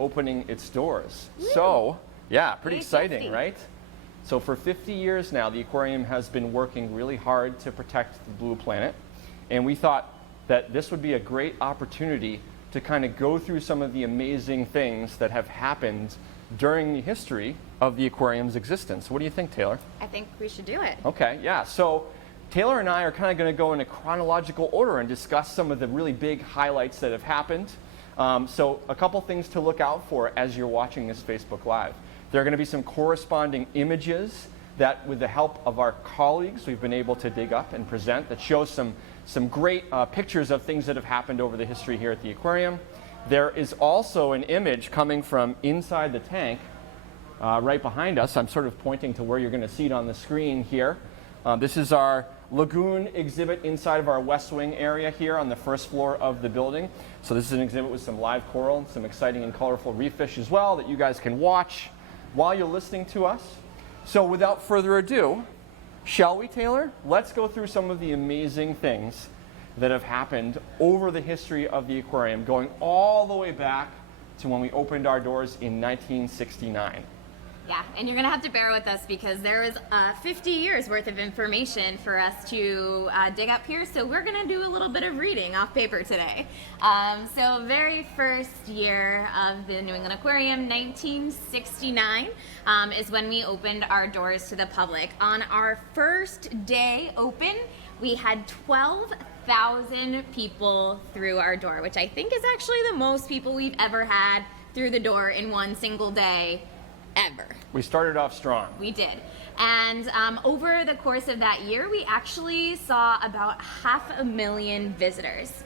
opening its doors. So, yeah, pretty exciting, right? So for 50 years now, the aquarium has been working really hard to protect the blue planet. And we thought that this would be a great opportunity to kind of go through some of the amazing things that have happened during the history of the aquarium's existence. What do you think, Taylor? I think we should do it. Okay, yeah. So Taylor and I are kind of going to go in a chronological order and discuss some of the really big highlights that have happened. So a couple things to look out for as you're watching this Facebook Live. There are going to be some corresponding images that, with the help of our colleagues, we've been able to dig up and present that shows some great pictures of things that have happened over the history here at the aquarium. There is also an image coming from inside the tank right behind us. I'm sort of pointing to where you're going to see it on the screen here. This is our lagoon exhibit inside of our West Wing area here on the first floor of the building. So this is an exhibit with some live coral and some exciting and colorful reef fish as well that you guys can watch while you're listening to us. So without further ado, shall we, Taylor? Let's go through some of the amazing things that have happened over the history of the aquarium, going all the way back to when we opened our doors in 1969. Yeah, and you're going to have to bear with us because there was 50 years worth of information for us to dig up here, so we're going to do a little bit of reading off paper today. So very first year of the New England Aquarium, 1969, is when we opened our doors to the public. On our first day open, we had 12,000 people through our door, which I think is actually the most people we've ever had through the door in one single day ever. We started off strong. We did. And over the course of that year, we actually saw about 500,000 visitors.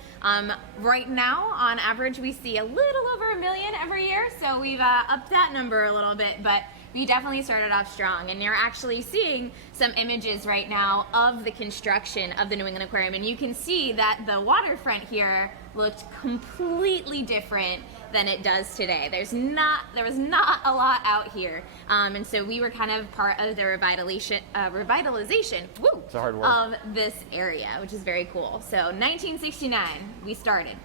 Right now, on average, we see a little over 1 million every year, so we've upped that number a little bit, but we definitely started off strong. And you're actually seeing some images right now of the construction of the New England Aquarium, and you can see that the waterfront here looked completely different than it does today. There was not a lot out here, and so we were kind of part of the revitalization It's a hard word. of this area, which is very cool. So 1969, we started.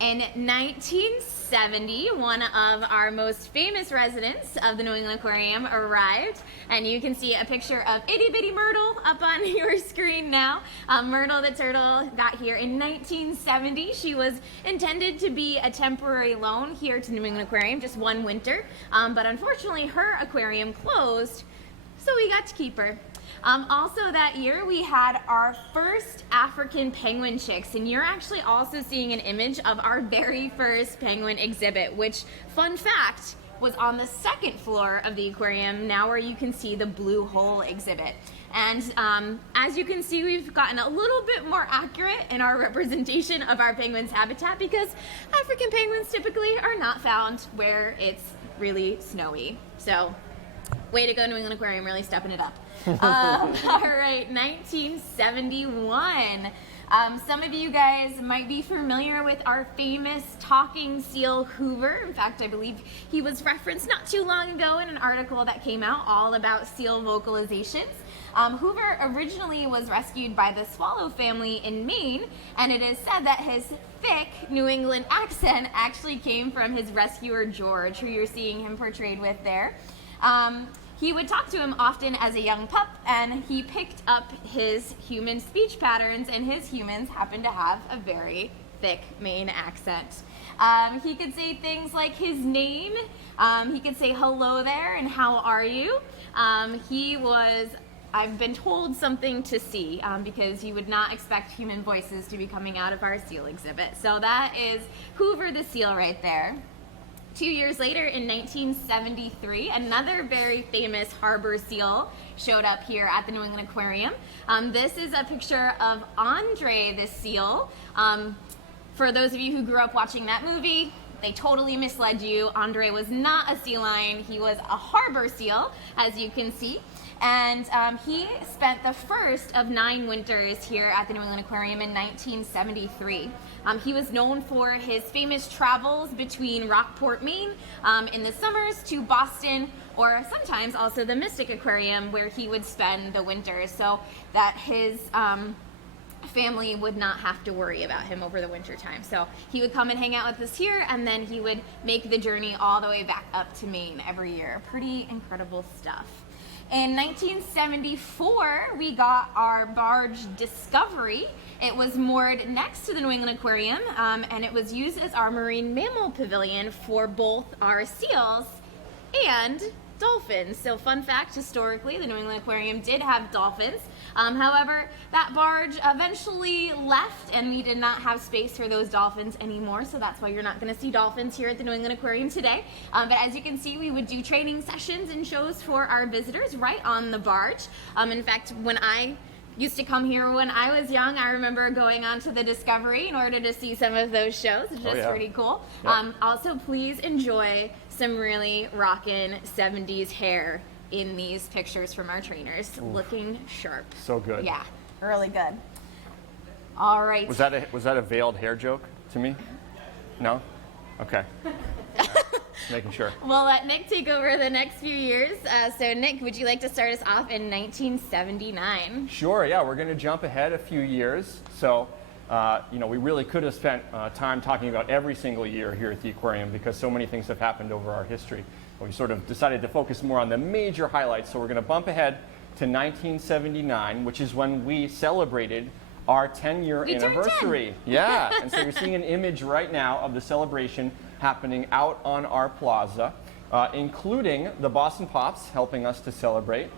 In 1970, one of our most famous residents of the New England Aquarium arrived, and you can see a picture of Itty Bitty Myrtle up on your screen now. Myrtle the turtle got here in 1970. She was intended to be a temporary loan here to New England Aquarium, just one winter, but unfortunately her aquarium closed, so we got to keep her. Also that year, we had our first African penguin chicks, and you're actually also seeing an image of our very first penguin exhibit, which, fun fact, was on the second floor of the aquarium, now where you can see the blue hole exhibit. And as you can see, we've gotten a little bit more accurate in our representation of our penguins' habitat because African penguins typically are not found where it's really snowy. So, way to go, New England Aquarium, really stepping it up. All right, 1971. Some of you guys might be familiar with our famous talking seal Hoover. In fact, I believe he was referenced not too long ago in an article that came out all about seal vocalizations. Hoover originally was rescued by the swallow family in Maine, and it is said that his thick New England accent actually came from his rescuer George, who you're seeing him portrayed with there. He would talk to him often as a young pup, and he picked up his human speech patterns, and his humans happened to have a very thick Maine accent. He could say things like his name, he could say hello there and how are you. He was, I've been told, something to see because you would not expect human voices to be coming out of our seal exhibit. So that is Hoover the seal right there. 2 years later, in 1973, another very famous harbor seal showed up here at the New England Aquarium. This is a picture of Andre the seal. For those of you who grew up watching that movie, they totally misled you. Andre was not a sea lion. He was a harbor seal, as you can see. And he spent the first of 9 winters here at the New England Aquarium in 1973. He was known for his famous travels between Rockport, Maine in the summers to Boston, or sometimes also the Mystic Aquarium where he would spend the winters. So that his family would not have to worry about him over the winter time. So he would come and hang out with us here, and then he would make the journey all the way back up to Maine every year. Pretty incredible stuff. In 1974, we got our barge Discovery. It was moored next to the New England Aquarium, and it was used as our marine mammal pavilion for both our seals and dolphins. So fun fact, historically, the New England Aquarium did have dolphins. However, that barge eventually left, and we did not have space for those dolphins anymore, so that's why you're not going to see dolphins here at the New England Aquarium today. But as you can see, we would do training sessions and shows for our visitors right on the barge. In fact, when I used to come here when I was young, I remember going on to the Discovery in order to see some of those shows, which is pretty cool. Yeah. Also, please enjoy some really rockin' 70s hair in these pictures from our trainers. Oof. Looking sharp. So good. Yeah, really good. All right. Was that a veiled hair joke to me? No? Okay. Making sure. We'll let Nick take over the next few years. So Nick, would you like to start us off in 1979? Sure, yeah, we're going to jump ahead a few years. So, we really could have spent time talking about every single year here at the aquarium because so many things have happened over our history. We sort of decided to focus more on the major highlights. So we're going to bump ahead to 1979, which is when we celebrated our 10-year anniversary. 10. Yeah, and so you're seeing an image right now of the celebration happening out on our plaza, including the Boston Pops helping us to celebrate.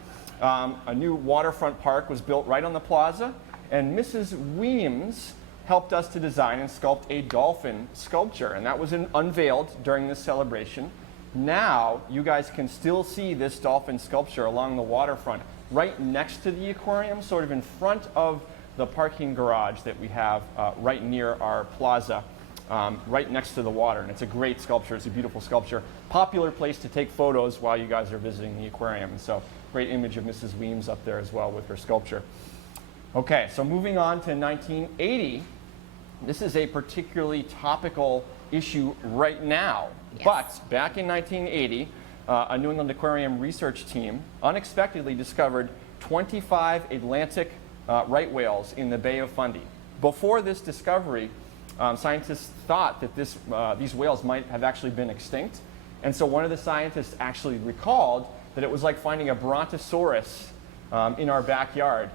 A new waterfront park was built right on the plaza, and Mrs. Weems helped us to design and sculpt a dolphin sculpture, and that was unveiled during this celebration. Now, you guys can still see this dolphin sculpture along the waterfront, right next to the aquarium, sort of in front of the parking garage that we have right near our plaza, right next to the water. And it's a great sculpture. It's a beautiful sculpture. Popular place to take photos while you guys are visiting the aquarium. And so, great image of Mrs. Weems up there as well with her sculpture. Okay, so moving on to 1980. This is a particularly topical issue right now. Yes. But back in 1980, a New England Aquarium research team unexpectedly discovered 25 Atlantic right whales in the Bay of Fundy. Before this discovery, scientists thought that these whales might have actually been extinct. And so one of the scientists actually recalled that it was like finding a brontosaurus in our backyard.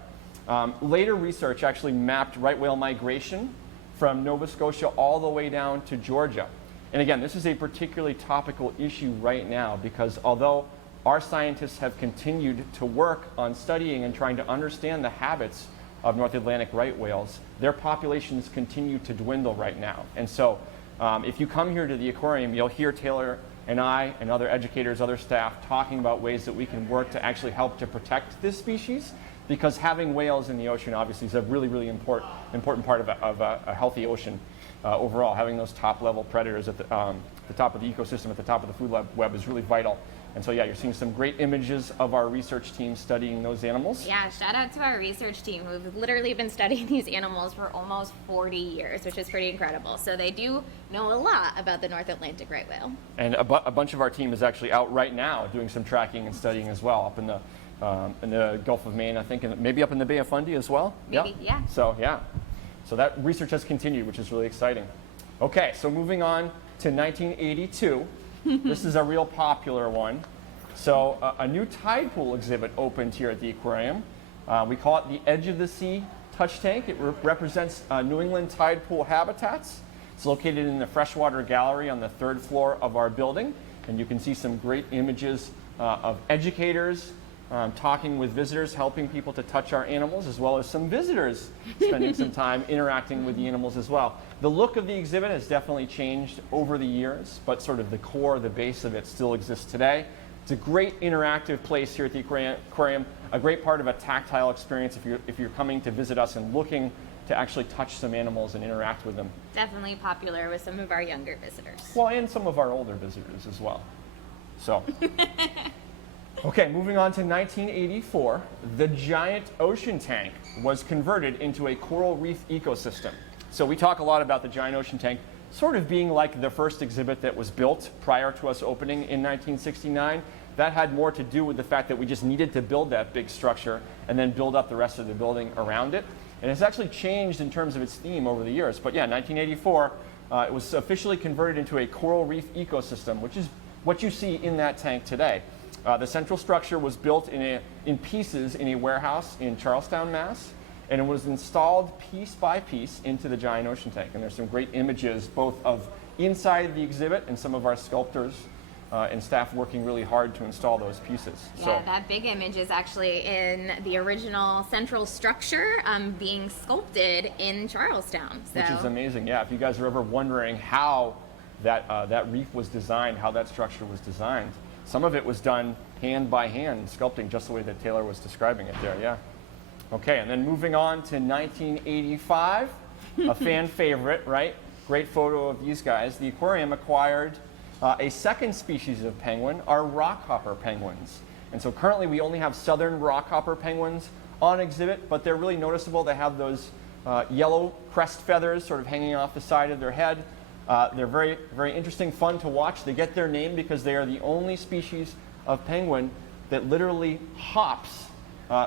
Later research actually mapped right whale migration from Nova Scotia all the way down to Georgia. And again, this is a particularly topical issue right now because although our scientists have continued to work on studying and trying to understand the habits of North Atlantic right whales, their populations continue to dwindle right now. And so if you come here to the aquarium, you'll hear Taylor and I and other educators, other staff talking about ways that we can work to actually help to protect this species, because having whales in the ocean obviously is a really, really important part of a healthy ocean overall. Having those top-level predators at the top of the ecosystem, at the top of the food web is really vital. And so, yeah, you're seeing some great images of our research team studying those animals. Yeah, shout out to our research team who've literally been studying these animals for almost 40 years, which is pretty incredible. So they do know a lot about the North Atlantic right whale. And a bunch of our team is actually out right now doing some tracking and studying as well up in the Gulf of Maine, I think, and maybe up in the Bay of Fundy as well. Maybe, yeah. So, yeah. So that research has continued, which is really exciting. Okay, so moving on to 1982. This is a real popular one. So a new tide pool exhibit opened here at the aquarium. We call it the Edge of the Sea Touch Tank. It represents New England tide pool habitats. It's located in the freshwater gallery on the 3rd floor of our building. And you can see some great images of educators talking with visitors, helping people to touch our animals, as well as some visitors spending some time interacting with the animals as well. The look of the exhibit has definitely changed over the years, but sort of the core, the base of it still exists today. It's a great interactive place here at the aquarium, a great part of a tactile experience if you're coming to visit us and looking to actually touch some animals and interact with them. Definitely popular with some of our younger visitors. Well, and some of our older visitors as well. So. Okay, moving on to 1984, the giant ocean tank was converted into a coral reef ecosystem. So we talk a lot about the giant ocean tank sort of being like the first exhibit that was built prior to us opening in 1969. That had more to do with the fact that we just needed to build that big structure and then build up the rest of the building around it. And it's actually changed in terms of its theme over the years. But yeah, 1984, it was officially converted into a coral reef ecosystem, which is what you see in that tank today. The central structure was built in pieces in a warehouse in Charlestown, Mass., and it was installed piece by piece into the giant ocean tank. And there's some great images both of inside the exhibit and some of our sculptors and staff working really hard to install those pieces. Yeah, that big image is actually in the original central structure being sculpted in Charlestown. So. Which is amazing, yeah. If you guys are ever wondering how that reef was designed, how that structure was designed, some of it was done hand by hand, sculpting just the way that Taylor was describing it there, yeah. Okay, and then moving on to 1985, a fan favorite, right? Great photo of these guys. The aquarium acquired a second species of penguin, our rockhopper penguins. And so currently we only have southern rockhopper penguins on exhibit, but they're really noticeable. They have those yellow crest feathers sort of hanging off the side of their head. They're very, very interesting, fun to watch. They get their name because they are the only species of penguin that literally hops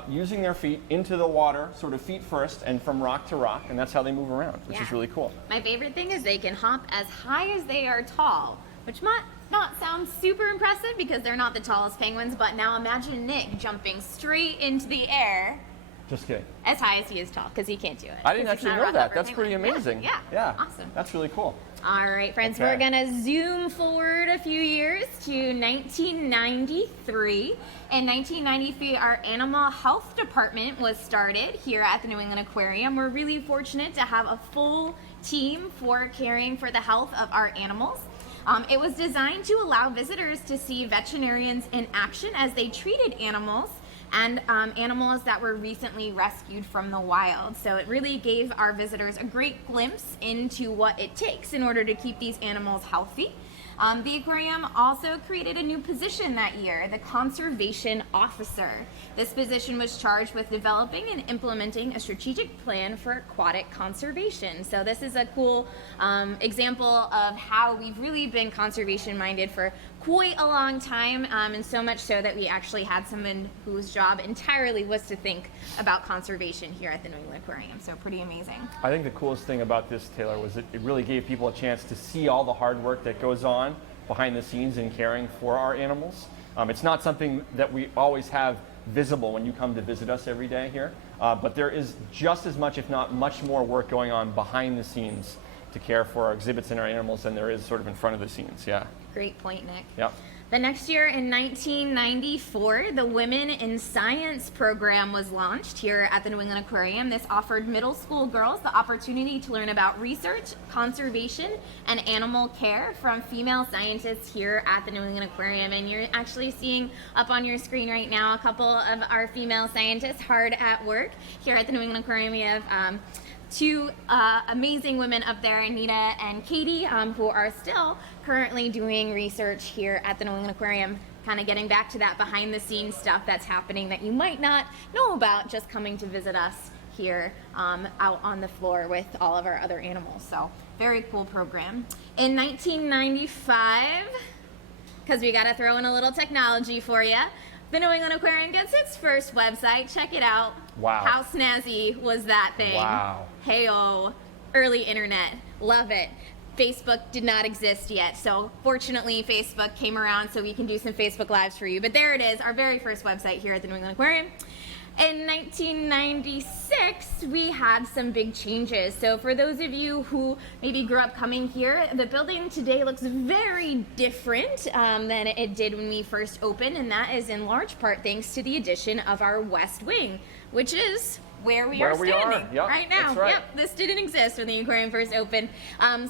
using their feet into the water, sort of feet first, and from rock to rock, and that's how they move around, which is really cool. My favorite thing is they can hop as high as they are tall, which might not sound super impressive because they're not the tallest penguins, but now imagine Nick jumping straight into the air. Just kidding. As high as he is tall, because he can't do it. I didn't actually know that. That's pretty amazing. Yeah. Awesome. That's really cool. All right, friends, we're going to zoom forward a few years to 1993. In 1993, our animal health department was started here at the New England Aquarium. We're really fortunate to have a full team for caring for the health of our animals. It was designed to allow visitors to see veterinarians in action as they treated animals and animals that were recently rescued from the wild. So it really gave our visitors a great glimpse into what it takes in order to keep these animals healthy. The aquarium also created a new position that year, the conservation officer. This position was charged with developing and implementing a strategic plan for aquatic conservation. So this is a cool example of how we've really been conservation minded for quite a long time, and so much so that we actually had someone whose job entirely was to think about conservation here at the New England Aquarium. So pretty amazing. I think the coolest thing about this, Taylor, was it really gave people a chance to see all the hard work that goes on behind the scenes in caring for our animals. It's not something that we always have visible when you come to visit us every day here, but there is just as much, if not much more work going on behind the scenes to care for our exhibits and our animals than there is sort of in front of the scenes, yeah. Great point, Nick. Yep. The next year in 1994, the Women in Science program was launched here at the New England Aquarium. This offered middle school girls the opportunity to learn about research, conservation, and animal care from female scientists here at the New England Aquarium. And you're actually seeing up on your screen right now a couple of our female scientists hard at work here at the New England Aquarium. We have two amazing women up there, Anita and Katie, who are still currently doing research here at the New England Aquarium, kind of getting back to that behind the scenes stuff that's happening that you might not know about just coming to visit us here out on the floor with all of our other animals. So very cool program. In 1995, because we got to throw in a little technology for you, the New England Aquarium gets its first website. Check it out. Wow. How snazzy was that thing? Wow. Hey-oh, early internet. Love it. Facebook did not exist yet, so fortunately Facebook came around so we can do some Facebook Lives for you. But there it is, our very first website here at the New England Aquarium. In 1996, we had some big changes. So for those of you who maybe grew up coming here, the building today looks very different than it did when we first opened, and that is in large part thanks to the addition of our West Wing, which is where we are standing right now. That's right. Yep, this didn't exist when the aquarium first opened.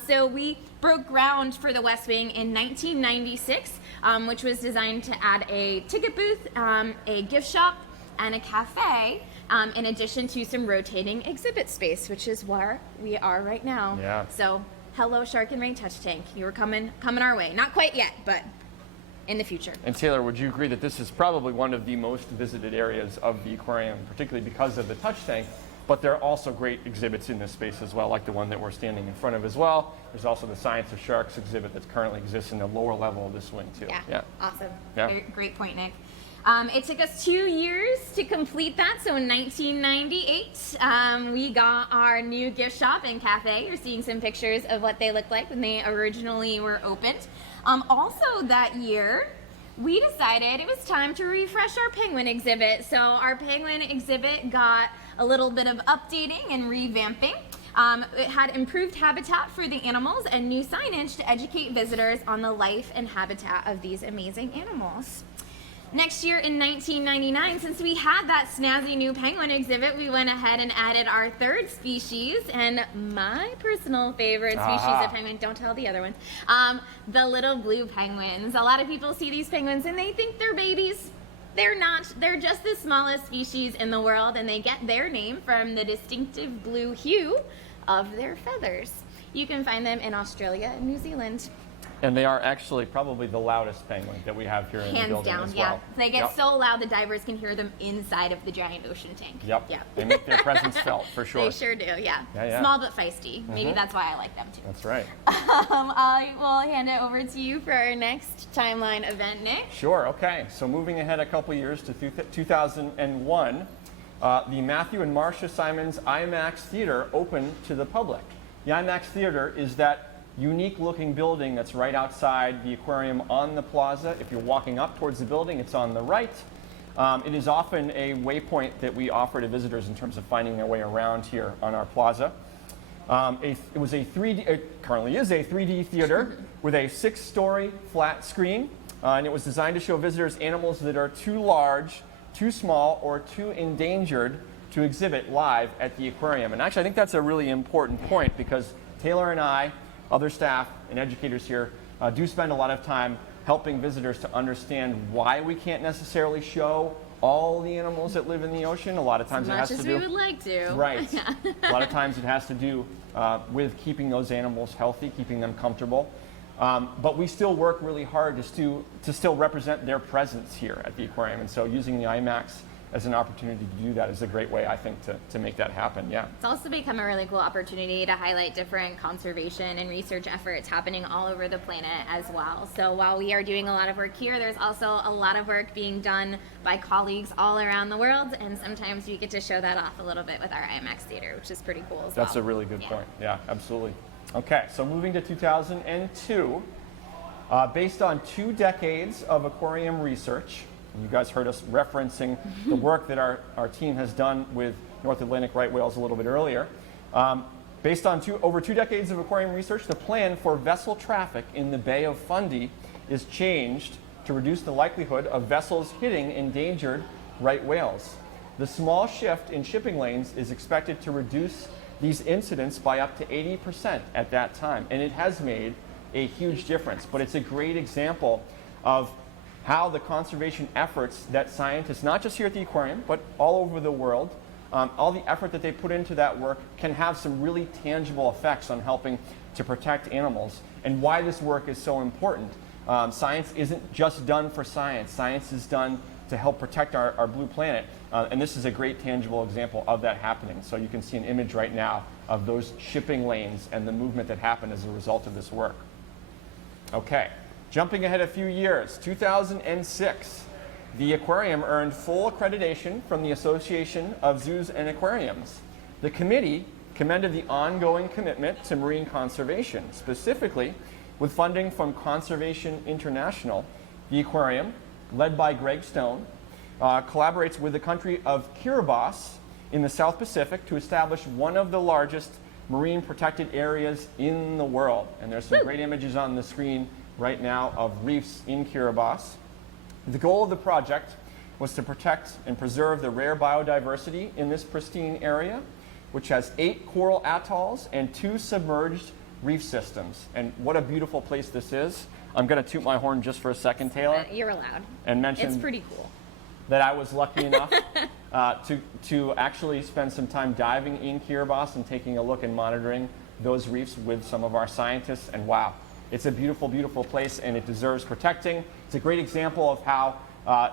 So we broke ground for the West Wing in 1996, which was designed to add a ticket booth, a gift shop, and a cafe, in addition to some rotating exhibit space, which is where we are right now. Yeah. So, hello, Shark and Ray Touch Tank. You were coming our way. Not quite yet, but in the future. And Taylor, would you agree that this is probably one of the most visited areas of the aquarium, particularly because of the touch tank, but there are also great exhibits in this space as well, like the one that we're standing in front of as well. There's also the Science of Sharks exhibit that currently exists in the lower level of this wing too. Yeah. Awesome. Yeah. Great point, Nick. It took us 2 years to complete that. So in 1998, we got our new gift shop and cafe. You're seeing some pictures of what they looked like when they originally were opened. Also that year, we decided it was time to refresh our penguin exhibit. So our penguin exhibit got a little bit of updating and revamping. It had improved habitat for the animals and new signage to educate visitors on the life and habitat of these amazing animals. Next year in 1999, since we had that snazzy new penguin exhibit, we went ahead and added our third species and my personal favorite species of penguin, don't tell the other ones, the little blue penguins. A lot of people see these penguins and they think they're babies. They're not. They're just the smallest species in the world, and they get their name from the distinctive blue hue of their feathers. You can find them in Australia and New Zealand. And they are actually probably the loudest penguin that we have here in the building as well. Hands down, yeah. They get so loud the divers can hear them inside of the giant ocean tank. Yep. They make their presence felt, for sure. They sure do, yeah. Small but feisty. Maybe that's why I like them too. That's right. I will hand it over to you for our next timeline event, Nick. Sure, okay. So moving ahead a couple years to 2001, the Matthew and Marcia Simons IMAX Theater opened to the public. The IMAX Theater is that unique looking building that's right outside the aquarium on the plaza. If you're walking up towards the building, it's on the right. It is often a waypoint that we offer to visitors in terms of finding their way around here on our plaza. It currently is a 3D theater with a 6-story flat screen, and it was designed to show visitors animals that are too large, too small, or too endangered to exhibit live at the aquarium. And actually, I think that's a really important point because Taylor and I, other staff and educators here do spend a lot of time helping visitors to understand why we can't necessarily show all the animals that live in the ocean. A lot of times it has to do... As much as we would like to. Right. A lot of times it has to do with keeping those animals healthy, keeping them comfortable. But we still work really hard to still represent their presence here at the aquarium. And so using the IMAX as an opportunity to do that is a great way, I think, to make that happen, yeah. It's also become a really cool opportunity to highlight different conservation and research efforts happening all over the planet as well. So while we are doing a lot of work here, there's also a lot of work being done by colleagues all around the world, and sometimes we get to show that off a little bit with our IMAX Theater, which is pretty cool as well. That's a really good point, yeah, absolutely. Okay, so moving to 2002, based on 2 decades of aquarium research, you guys heard us referencing the work that our team has done with North Atlantic right whales a little bit earlier. Based on over 2 decades of aquarium research, the plan for vessel traffic in the Bay of Fundy is changed to reduce the likelihood of vessels hitting endangered right whales. The small shift in shipping lanes is expected to reduce these incidents by up to 80% at that time, and it has made a huge difference. But it's a great example of how the conservation efforts that scientists, not just here at the aquarium, but all over the world, all the effort that they put into that work can have some really tangible effects on helping to protect animals, and why this work is so important. Science isn't just done for science. Science is done to help protect our blue planet, and this is a great tangible example of that happening. So you can see an image right now of those shipping lanes and the movement that happened as a result of this work. Okay. Jumping ahead a few years, 2006, the aquarium earned full accreditation from the Association of Zoos and Aquariums. The committee commended the ongoing commitment to marine conservation. Specifically, with funding from Conservation International, the aquarium, led by Greg Stone, collaborates with the country of Kiribati in the South Pacific to establish one of the largest marine protected areas in the world. And there's some great images on the screen right now of reefs in Kiribati. The goal of the project was to protect and preserve the rare biodiversity in this pristine area, which has 8 coral atolls and 2 submerged reef systems. And what a beautiful place this is. I'm going to toot my horn just for a second, Taylor. You're allowed. And mention it's pretty cool that I was lucky enough to actually spend some time diving in Kiribati and taking a look and monitoring those reefs with some of our scientists. And wow, it's a beautiful, beautiful place, and it deserves protecting. It's a great example of how,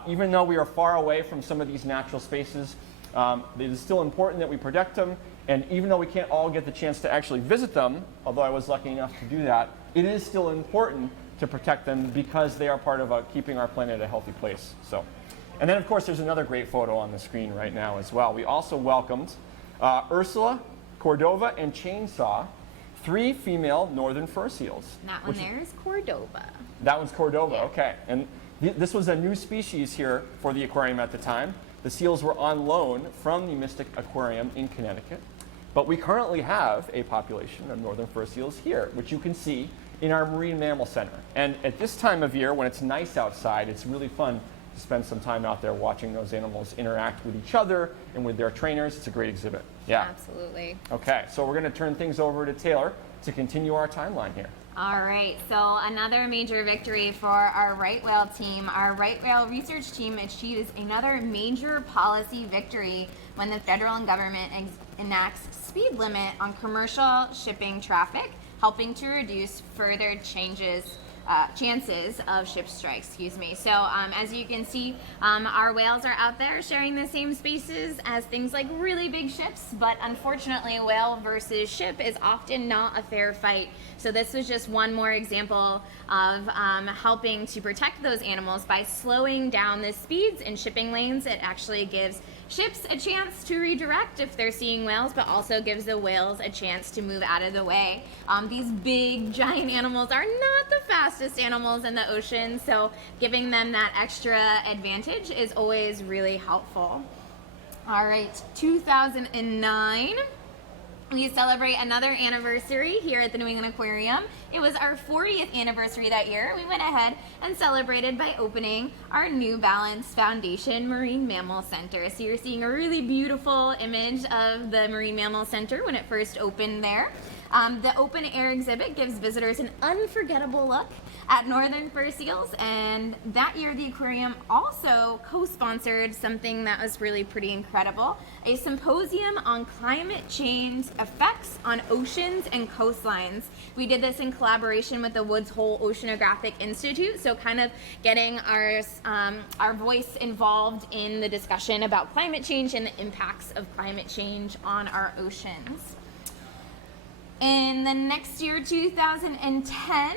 even though we are far away from some of these natural spaces, it is still important that we protect them. And even though we can't all get the chance to actually visit them, although I was lucky enough to do that, it is still important to protect them because they are part of keeping our planet a healthy place. So, And then, of course, there's another great photo on the screen right now as well. We also welcomed Ursula, Cordova, and Chainsaw, 3 female northern fur seals. And that one there is Cordova. That one's Cordova, Yeah. okay. And this was a new species here for the aquarium at the time. The seals were on loan from the Mystic Aquarium in Connecticut. But we currently have a population of northern fur seals here, which you can see in our Marine Mammal Center. And at this time of year, when it's nice outside, it's really fun to spend some time out there watching those animals interact with each other and with their trainers. It's a great exhibit. Yeah. Absolutely. Okay, so we're going to turn things over to Taylor to continue our timeline here. All right, so another major victory for our right whale team. Our right whale research team achieves another major policy victory when the federal government enacts speed limit on commercial shipping traffic, helping to reduce further chances of ship strikes, So as you can see, our whales are out there sharing the same spaces as things like really big ships, but unfortunately whale versus ship is often not a fair fight. So this was just one more example of helping to protect those animals by slowing down the speeds in shipping lanes. It actually gives ships a chance to redirect if they're seeing whales, but also gives the whales a chance to move out of the way. These big, giant animals are not the fastest animals in the ocean, so giving them that extra advantage is always really helpful. All right, 2009. We celebrate another anniversary here at the New England Aquarium. It was our 40th anniversary that year. We went ahead and celebrated by opening our New Balance Foundation Marine Mammal Center. So you're seeing a really beautiful image of the Marine Mammal Center when it first opened there. The open air exhibit gives visitors an unforgettable look at northern fur seals, and that year the aquarium also co-sponsored something that was really pretty incredible, a symposium on climate change effects on oceans and coastlines. We did this in collaboration with the Woods Hole Oceanographic Institute, so kind of getting our voice involved in the discussion about climate change and the impacts of climate change on our oceans. In the next year, 2010,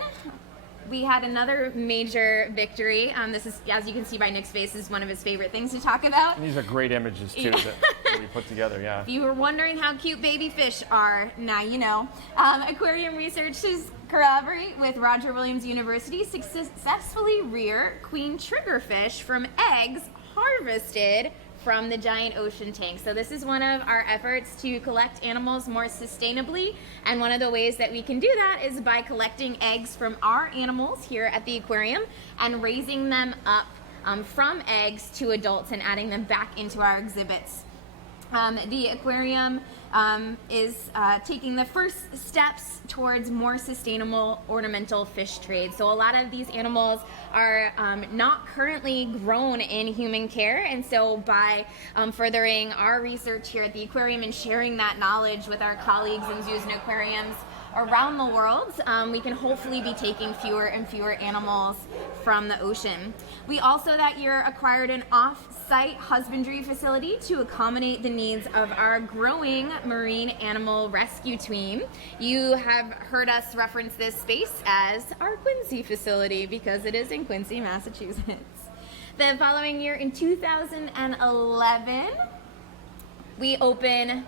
we had another major victory. This is, as you can see by Nick's face, is one of his favorite things to talk about. And these are great images too that we put together, yeah. If you were wondering how cute baby fish are, now you know. Aquarium researchers corroborate with Roger Williams University successfully rear queen triggerfish from eggs harvested from the giant ocean tank. So this is one of our efforts to collect animals more sustainably, and one of the ways that we can do that is by collecting eggs from our animals here at the aquarium and raising them up from eggs to adults and adding them back into our exhibits. The aquarium is taking the first steps towards more sustainable ornamental fish trade. So a lot of these animals are not currently grown in human care, and so by furthering our research here at the aquarium and sharing that knowledge with our colleagues in zoos and aquariums around the world, we can hopefully be taking fewer and fewer animals from the ocean. We also that year acquired an off-site husbandry facility to accommodate the needs of our growing marine animal rescue team. You have heard us reference this space as our Quincy facility because it is in Quincy, Massachusetts. The following year, in 2011, we open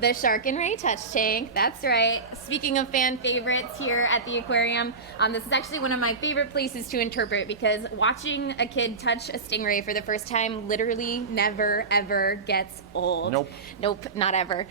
the Shark and Ray Touch Tank. That's right. Speaking of fan favorites here at the aquarium, this is actually one of my favorite places to interpret because watching a kid touch a stingray for the first time literally never ever gets old. Nope, not ever.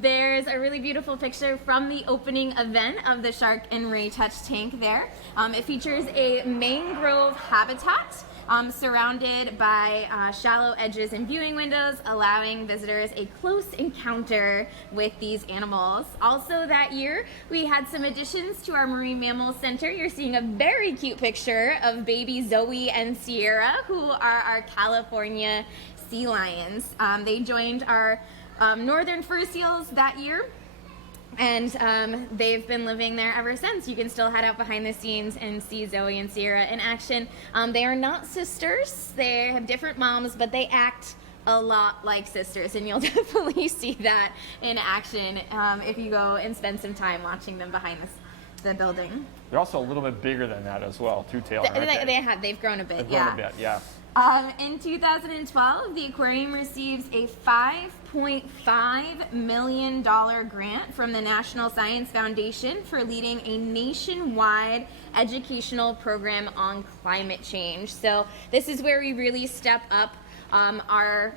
There's a really beautiful picture from the opening event of the Shark and Ray Touch Tank there. It features a mangrove habitat surrounded by shallow edges and viewing windows, allowing visitors a close encounter with these animals. Also that year, we had some additions to our Marine Mammal Center. You're seeing a very cute picture of baby Zoe and Sierra, who are our California sea lions. They joined our northern fur seals that year, and they've been living there ever since. You can still head out behind the scenes and see Zoe and Sierra in action. They are not sisters. They have different moms, but they act a lot like sisters, and you'll definitely see that in action if you go and spend some time watching them behind the the building. They're also a little bit bigger than that as well, too, Taylor. They've grown a bit. They've grown a bit, yeah. In 2012, the aquarium receives a $5.5 million grant from the National Science Foundation for leading a nationwide educational program on climate change. So this is where we really step up our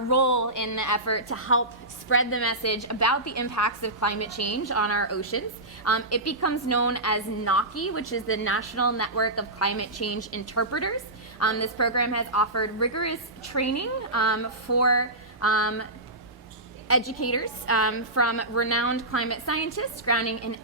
role in the effort to help spread the message about the impacts of climate change on our oceans. It becomes known as NEAq, which is the National Network of Climate Change Interpreters. This program has offered rigorous training for educators from renowned climate scientists, grounding in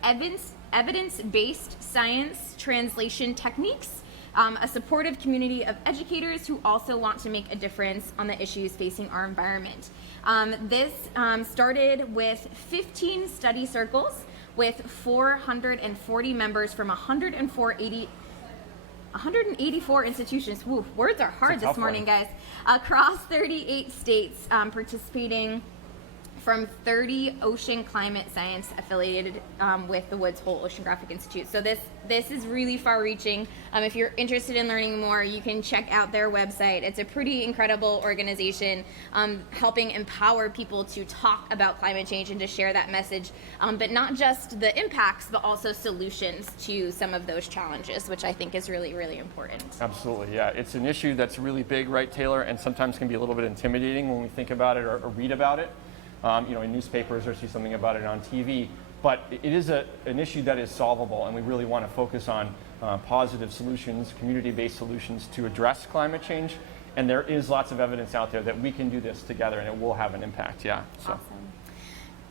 evidence-based science translation techniques, a supportive community of educators who also want to make a difference on the issues facing our environment. This started with 15 study circles with 440 members from 184 institutions. Woo, words are hard this morning, guys. Across 38 states, participating from 30 ocean climate science affiliated with the Woods Hole Oceanographic Institute. So this is really far-reaching. If you're interested in learning more, you can check out their website. It's a pretty incredible organization helping empower people to talk about climate change and to share that message, but not just the impacts, but also solutions to some of those challenges, which I think is really, really important. Absolutely, yeah. It's an issue that's really big, right, Taylor, and sometimes can be a little bit intimidating when we think about it or read about it. In newspapers or see something about it on TV, but it is an issue that is solvable, and we really want to focus on positive solutions, community-based solutions to address climate change, and there is lots of evidence out there that we can do this together and it will have an impact, yeah. So. Awesome.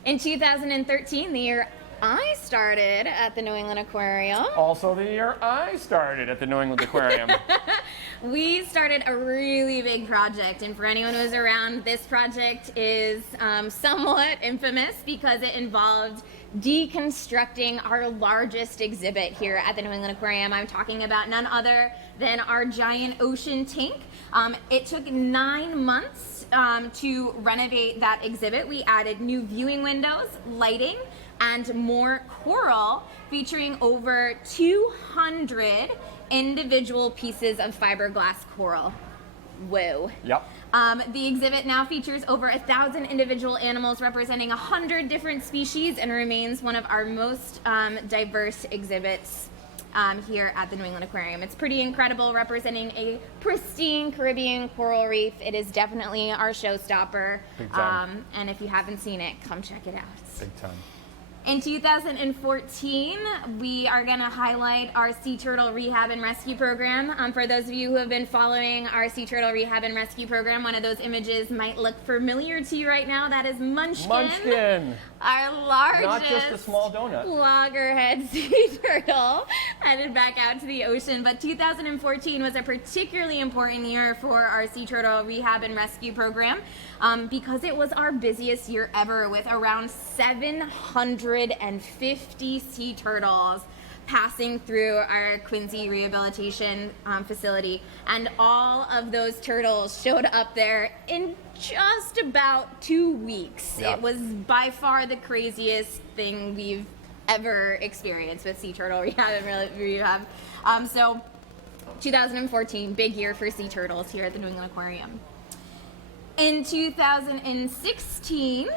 In 2013, the year I started at the New England Aquarium. Also the year I started at the New England Aquarium. We started a really big project, and for anyone who's around, this project is somewhat infamous because it involved deconstructing our largest exhibit here at the New England Aquarium. I'm talking about none other than our giant ocean tank. It took 9 months to renovate that exhibit. We added new viewing windows, lighting, and more coral, featuring over 200 individual pieces of fiberglass coral. Whoa. Yep. The exhibit now features over 1,000 individual animals representing 100 different species and remains one of our most diverse exhibits here at the New England Aquarium. It's pretty incredible, representing a pristine Caribbean coral reef. It is definitely our showstopper. Big time. And if you haven't seen it, come check it out. Big time. In 2014, we are going to highlight our Sea Turtle Rehab and Rescue Program. For those of you who have been following our Sea Turtle Rehab and Rescue Program, one of those images might look familiar to you right now. That is Munchkin, our largest, not just a small donut, loggerhead sea turtle, headed back out to the ocean. But 2014 was a particularly important year for our Sea Turtle Rehab and Rescue Program because it was our busiest year ever, with around 750 sea turtles passing through our Quincy Rehabilitation Facility, and all of those turtles showed up there in just about 2 weeks. Yep. It was by far the craziest thing we've ever experienced with Sea Turtle Rehab. So 2014, big year for sea turtles here at the New England Aquarium. In 2016,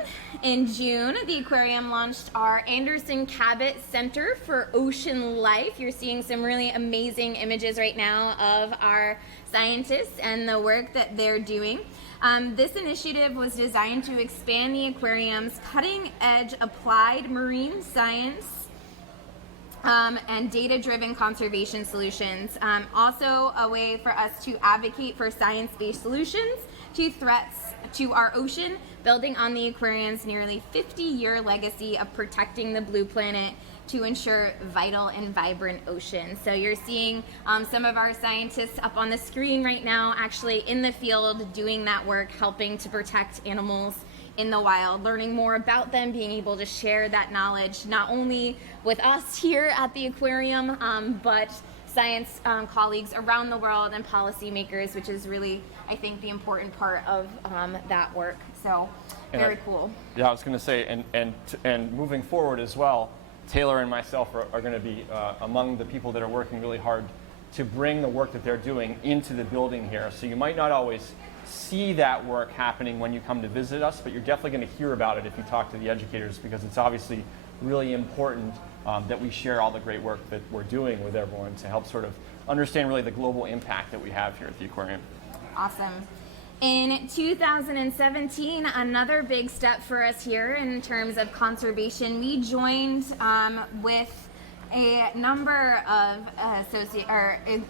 in June, the aquarium launched our Anderson Cabot Center for Ocean Life. You're seeing some really amazing images right now of our scientists and the work that they're doing. This initiative was designed to expand the aquarium's cutting-edge applied marine science and data-driven conservation solutions. Also a way for us to advocate for science-based solutions to threats to our ocean, building on the aquarium's nearly 50-year legacy of protecting the blue planet to ensure vital and vibrant oceans. So you're seeing some of our scientists up on the screen right now, actually in the field doing that work, helping to protect animals in the wild, learning more about them, being able to share that knowledge not only with us here at the aquarium, but science colleagues around the world and policymakers, which is really, I think, the important part of that work. So very cool. Yeah, I was going to say, and moving forward as well, Taylor and myself are going to be among the people that are working really hard to bring the work that they're doing into the building here. So you might not always see that work happening when you come to visit us, but you're definitely going to hear about it if you talk to the educators, because it's obviously really important that we share all the great work that we're doing with everyone to help sort of understand really the global impact that we have here at the aquarium. Awesome. In 2017, another big step for us here in terms of conservation, we joined with a number of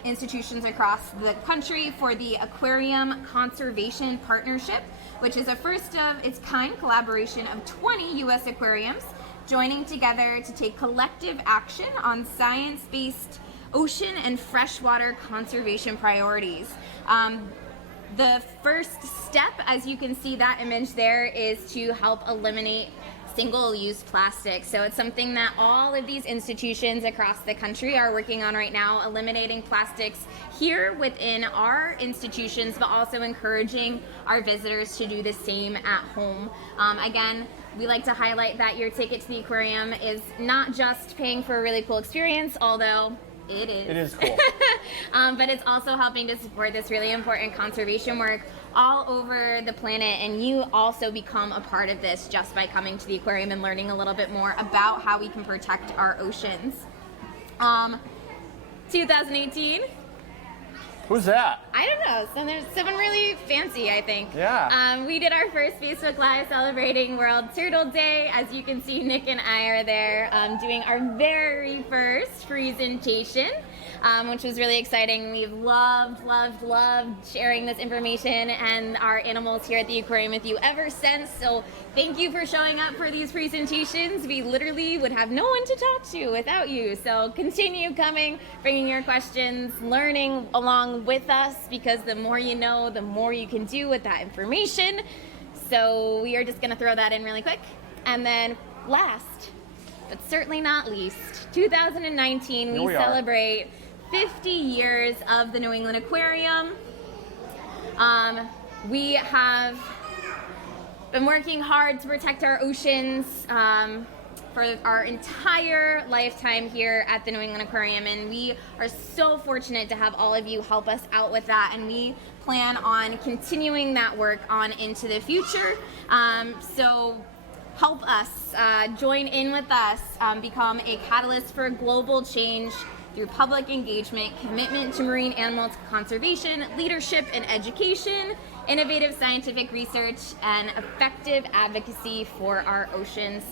institutions across the country for the Aquarium Conservation Partnership, which is a first of its kind collaboration of 20 U.S. aquariums joining together to take collective action on science-based ocean and freshwater conservation priorities. The first step, as you can see that image there, is to help eliminate single-use plastic. So it's something that all of these institutions across the country are working on right now, eliminating plastics here within our institutions, but also encouraging our visitors to do the same at home. Again, we like to highlight that your ticket to the aquarium is not just paying for a really cool experience, although it is. It is cool. But it's also helping to support this really important conservation work all over the planet, and you also become a part of this just by coming to the aquarium and learning a little bit more about how we can protect our oceans. 2018. Who's that? I don't know. So there's someone really fancy, I think. Yeah. We did our first Facebook Live celebrating World Turtle Day. As you can see, Nick and I are there doing our very first presentation, which was really exciting. We've loved sharing this information and our animals here at the aquarium with you ever since. So thank you for showing up for these presentations. We literally would have no one to talk to without you. So continue coming, bringing your questions, learning along with us, because the more you know, the more you can do with that information. So we are just going to throw that in really quick. And then last, but certainly not least, 2019, we celebrate 50 years of the New England Aquarium. We have been working hard to protect our oceans for our entire lifetime here at the New England Aquarium, and we are so fortunate to have all of you help us out with that, and we plan on continuing that work on into the future. So help us, join in with us, become a catalyst for global change through public engagement, commitment to marine animal conservation, leadership and education, innovative scientific research, and effective advocacy for our oceans.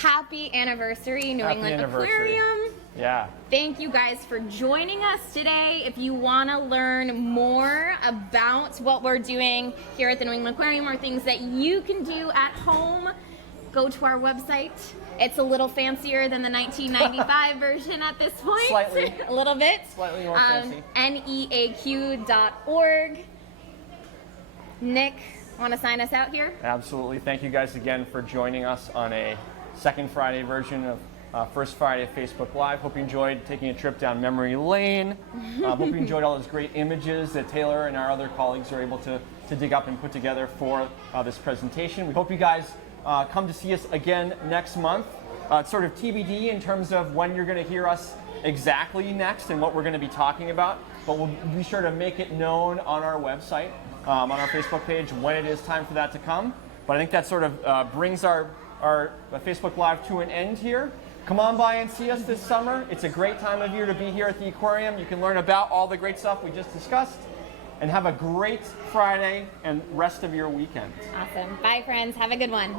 Happy anniversary, New England Aquarium. Yeah. Thank you guys for joining us today. If you want to learn more about what we're doing here at the New England Aquarium or things that you can do at home, go to our website. It's a little fancier than the 1995 version at this point. Slightly. A little bit. Slightly more fancy. NEAQ.org. Nick, want to sign us out here? Absolutely. Thank you guys again for joining us on a second Friday version of First Friday Facebook Live. Hope you enjoyed taking a trip down memory lane. Hope you enjoyed all those great images that Taylor and our other colleagues are able to dig up and put together for this presentation. We hope you guys come to see us again next month. It's sort of TBD in terms of when you're going to hear us exactly next and what we're going to be talking about, but we'll be sure to make it known on our website, on our Facebook page, when it is time for that to come. But I think that sort of brings our Facebook Live to an end here. Come on by and see us this summer. It's a great time of year to be here at the aquarium. You can learn about all the great stuff we just discussed, and have a great Friday and rest of your weekend. Awesome. Bye, friends. Have a good one.